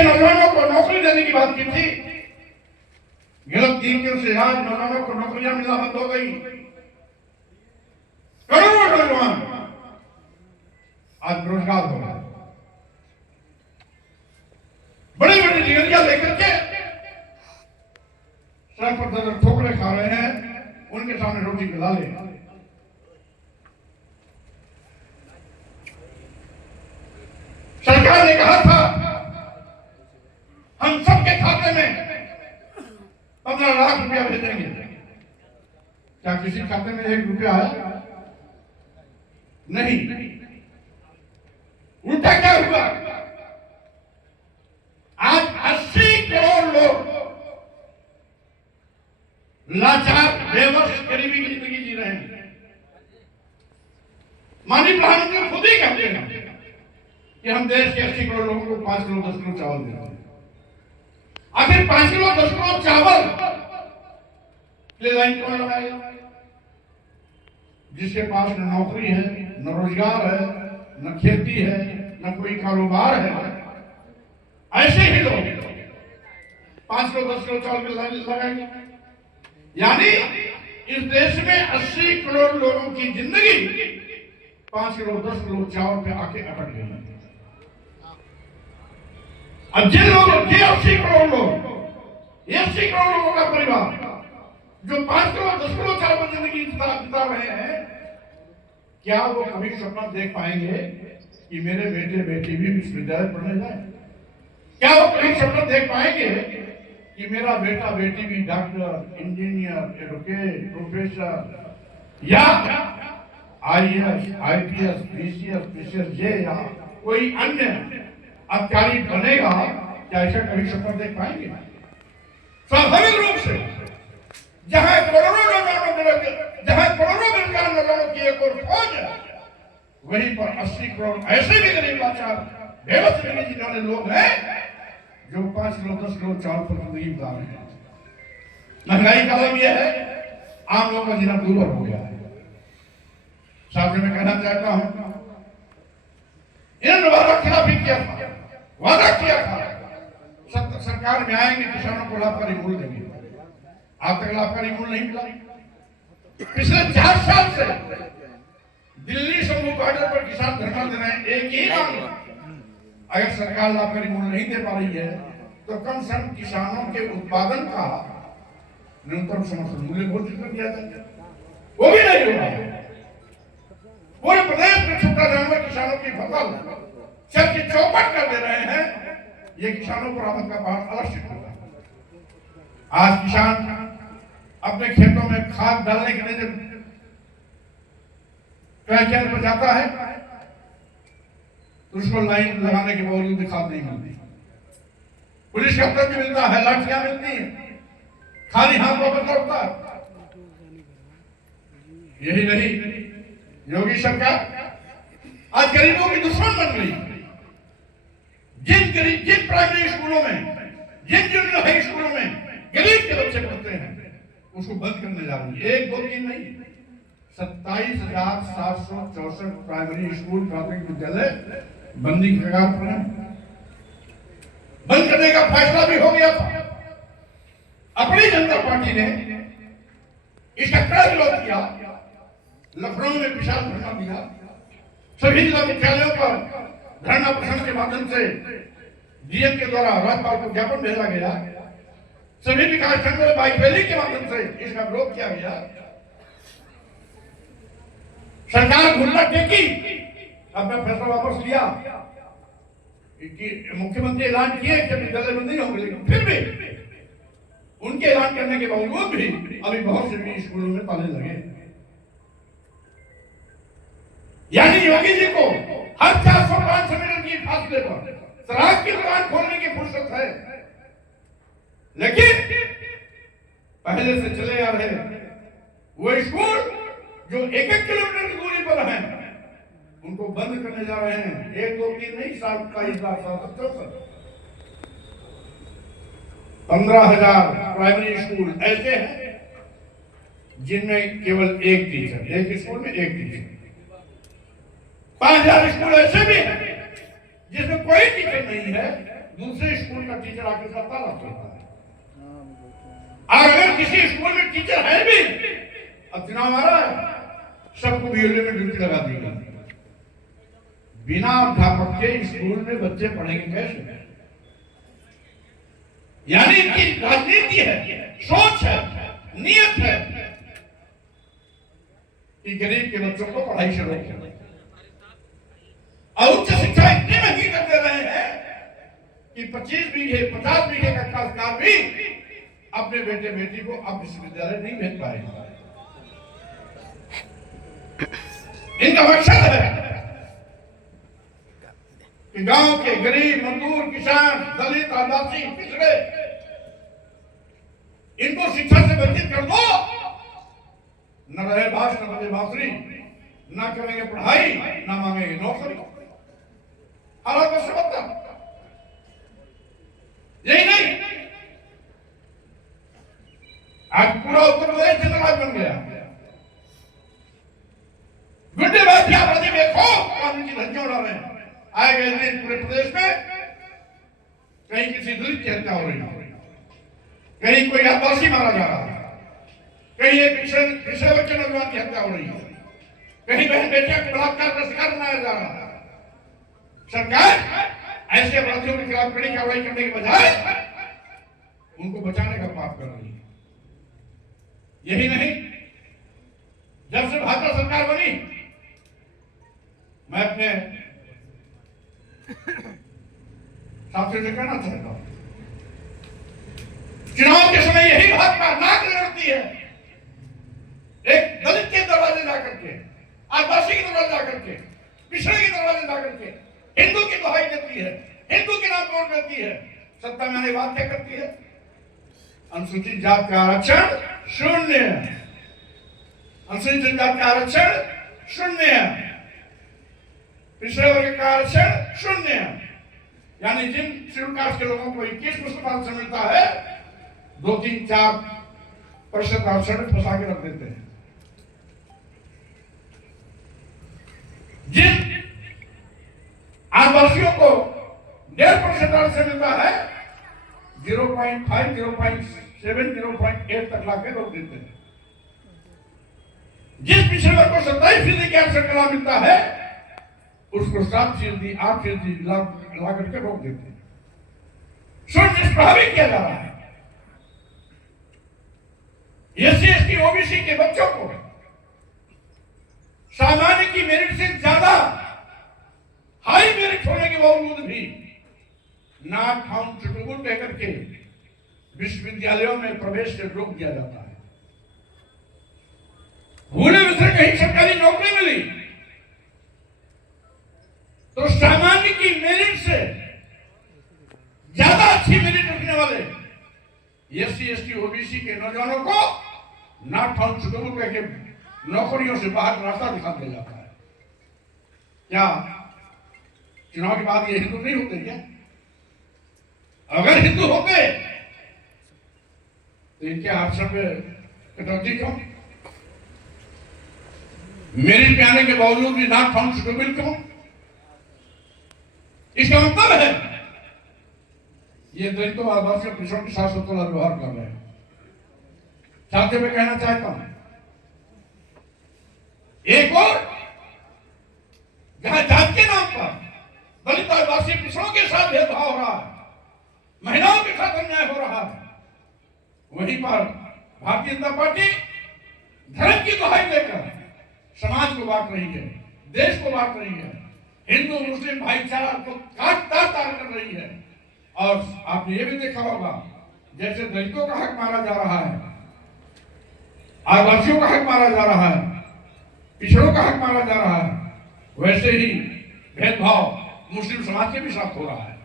के नौजवानों को नौकरी देने की बात की थी, गलत तरीके से आज नौजवानों को नौकरियां मिलना बंद हो गई। करोड़ों नौजवान आज बेरोजगार हो गए। बड़ी बड़ी डिग्रियां लेकर के सड़क पर ठोकरे खा रहे हैं, उनके सामने रोटी खिला ले। सरकार ने कहा था हम सबके खाते में 15 लाख रुपया भेजेंगे। क्या किसी खाते में 1 रुपया आया? नहीं। उल्टा क्या हुआ? आज 80 करोड़ लोग लाचार बेबस गरीबी की जिंदगी जी रहे हैं। माननीय प्रधानमंत्री खुद ही कहते हैं कि हम देश के 80 करोड़ लोगों को 5 किलो 10 किलो चावल देते हैं। आखिर 5 किलो 10 किलो चावल ले लाइन कौन लगाएगा? जिसके पास न नौकरी है, न रोजगार है, न खेती है, न कोई कारोबार है, ऐसे ही लोग 5 किलो 10 किलो चावल की लाइन लगाएंगे। यानी इस देश में 80 करोड़ लोगों की जिंदगी 5 किलो 10 किलो चावल पे आके अटक गई। अब जिन लोगों के 80 करोड़ लोग, 80 करोड़ लोगों का परिवार जो 5 किलो 10 किलो चावल पर जिंदगी बिता रहे हैं, क्या वो कभी सपना देख पाएंगे कि मेरे बेटे बेटी भी विश्वविद्यालय पढ़ने जाए? क्या वो कभी सपना देख पाएंगे कि मेरा बेटा बेटी भी डॉक्टर, इंजीनियर, एडवोकेट, प्रोफेसर या IAS, IPS, PCS, PCS या कोई अन्य अधिकारी बनेगा? क्या ऐसा कभी सपना देख पाएंगे? स्वाभाविक रूप से जहां करोड़ों बेरोजगार नौजवानों की एक और फौज है, वहीं पर 80 करोड़ ऐसे भी गरीब लाचार बेबस जीने वाले लोग हैं जो 5 किलो 10 किलो चावल पर जिंदगी बिता रहे हैं। महंगाई का मतलब यह है आम लोगों का जीना दूभर हो गया है। साथ में मैं कहना चाहता हूं, इन्होंने वादा खिलाफी किया था, वादा किया था सरकार में आएंगे किसानों को लाभकारी मूल्य देंगे। आज तक लाभकारी मूल्य नहीं मिला। पिछले 4 साल से दिल्ली समूह बॉर्डर पर किसान धरना दे रहे हैं, एक ही मांग। अगर सरकार लाभकारी मूल्य नहीं दे पा रही है तो कम से कम किसानों के उत्पादन का न्यूनतम समर्थन मूल्य घोषित कर दिया जाए। वो भी नहीं हो रहा है। पूरे प्रदेश में छुट्टा जानवर किसानों की फसल चल की चौपट कर दे रहे हैं। ये किसानों पर आफत का पहाड़ अवश्य होगा। आज किसान अपने खेतों में खाद डालने के लिए जब ट्रैक्टर पर जाता है तो उसको लाइन लगाने के बावजूद भी खाद नहीं मिलती। पुलिस का तंत्र मिलता है, लाठियां मिलती हैं, खाली हाथों पर लौटता है। यही नहीं, योगी सरकार आज गरीबों की दुश्मन बन गई। जिन प्राइमरी स्कूलों में, जिन जूनियर हाई स्कूलों में गरीब के बच्चे पढ़ते हैं उसको बंद करने जा रही है। 1 2 3 नहीं, 27,764 प्राइमरी स्कूल प्राथमिक विद्यालय बंदी के कगार पर है। बंद करने का फैसला भी हो गया था। अपनी जनता पार्टी ने इसका कड़ा विरोध किया, लखनऊ में विशाल धरना दिया, सभी जिला मुख्यालयों पर धरना प्रदर्शन के माध्यम से डीएम के द्वारा राज्यपाल को ज्ञापन भेजा गया, सभी विकास खंडों में बाइक रैली के माध्यम से इसका विरोध किया गया। सरकार घुल्ला टेकी, अपना फैसला वापस लिया। मुख्यमंत्री ऐलान किए कि विद्यालय बंद नहीं होंगे, लेकिन फिर भी उनके ऐलान करने के बावजूद भी अभी बहुत से स्कूलों में ताले लगे। यानी योगी जी को हर 405 मीटर की फासले पर शराब की दुकान खोलने की फुर्सत है, लेकिन पहले से चले आ रहे वो स्कूल जो 1-1 किलोमीटर की दूरी पर हैं उनको बंद करने जा रहे हैं। 1 2 3 नहीं, 27,764 15,000 प्राइमरी स्कूल ऐसे हैं जिनमें केवल एक टीचर, एक स्कूल में एक टीचर। 5,000 स्कूल ऐसे भी हैं जिसमें कोई टीचर नहीं है, दूसरे स्कूल का टीचर आकर उसका ताला तोड़ता है। और अगर किसी स्कूल में टीचर है भी अब चुनाव आ रहा है, सबको बिजली में ड्यूटी लगा दी गई। बिना अध्यापक के स्कूल में बच्चे पढ़ेंगे कैसे? यानी कि राजनीति है, सोच है, नियत है कि गरीब के बच्चों को पढ़ाई से रोकें। और उच्च शिक्षा इतनी महंगी कर दे रहे हैं कि 25 बीघे 50 बीघे का काश्तकार भी अपने बेटे बेटी को अब विश्वविद्यालय नहीं भेज पाएगा। इनका मकसद है कि गांव के गरीब, मजदूर, किसान, दलित, आदिवासी, पिछड़े, इनको शिक्षा से वंचित कर दो। न रहे बास, न बजे बांसुरी, न करेंगे पढ़ाई, न मांगेंगे नौकरी। हालात में समझता यही नहीं, आज पूरा उत्तर प्रदेश जंगलात बन गया। गुड्डे बात अपराधी देखो कानून की धज्जियां उड़ा रहे हैं। आए गए दिन पूरे प्रदेश में कहीं किसी दलित की हत्या हो रही है, कहीं कोई आदिवासी मारा जा रहा है, कहीं एक पिछड़े बच्चे नौजवान की हत्या हो रही है, कहीं बहन बेटियां को बलात्कार का शिकार बनाया जा रहा है। सरकार ऐसे अपराधियों के खिलाफ कड़ी कार्रवाई करने के बजाय उनको बचाने का पाप कर रही है। यही नहीं, जब से भाजपा सरकार बनी, मैं अपने साथियों से कहना चाहता हूं, चुनाव के समय यही भाजपा नाक रगड़ती है। एक दलित के दरवाजे जाकर के, आदिवासी के दरवाजे जाकर के, पिछड़े के दरवाजे जाकर के हिंदू की दुहाई देती है, हिंदू के नाम तोड़ देती है। सत्ता में आने बात क्या करती है? अनुसूचित जात का आरक्षण शून्य, अनुसूचित जात का आरक्षण शून्य, पिछड़े वर्ग का आरक्षण शून्य। यानी जिन शेड्यूल कास्ट के लोगों को 21% आरक्षण मिलता है, 2, 3, 4% आरक्षण फंसा के रख देते हैं। जिन आदिवासियों को 1.5% आरक्षण मिलता है, 0.5, 0.7, 0.8 तक लाके रोक देते हैं। जिस पिछड़े वर्ग को 27% आरक्षण का लाभ मिलता है, उसको 7%, 8% ला करके रोक देते हैं। निष्प्रभावी किया जा रहा है। एससी एसटी ओबीसी के बच्चों को सामान्य की मेरिट से ज्यादा हाई मेरिट होने के बावजूद भी नॉट फाउंड सुटेबल कहकर के विश्वविद्यालयों में प्रवेश से रोक दिया जाता है। भूले बिसरे कहीं सरकारी नौकरी मिली तो सामान्य की मेरिट से ज्यादा अच्छी मेरिट रखने वाले एससी एसटी ओबीसी के नौजवानों को नॉट फाउंड सुटेबल कह के नौकरियों से बाहर रास्ता दिखा दिया जाता है। क्या चुनाव के बाद ये हिंदू नहीं होते क्या? अगर हिंदू होते तो इनके आरक्षण पे कटौती क्यों? मेरिट पे आने के बावजूद भी नॉट फाउंड सुटेबल क्यों? इसका मतलब है ये दलितों आदिवासियों पिछड़ों के साथ सत्ता व्यवहार कर रहे हैं। साथियों में कहना चाहता हूं, एक और जहां जात के नाम पर दलित आदिवासी पिछड़ों के साथ भेदभाव हो रहा है, महिलाओं के साथ अन्याय हो रहा है, वहीं पर भारतीय जनता पार्टी धर्म की दुहाई लेकर समाज को बांट रही है, देश को बांट रही है, हिंदू मुस्लिम भाईचारा को काट-काट कर रही है। और आपने ये भी देखा होगा, जैसे दलितों का हक मारा जा रहा है, आदिवासियों का हक मारा जा रहा है, पिछड़ों का हक मारा जा रहा है, वैसे ही भेदभाव मुस्लिम समाज के भी साथ हो रहा है।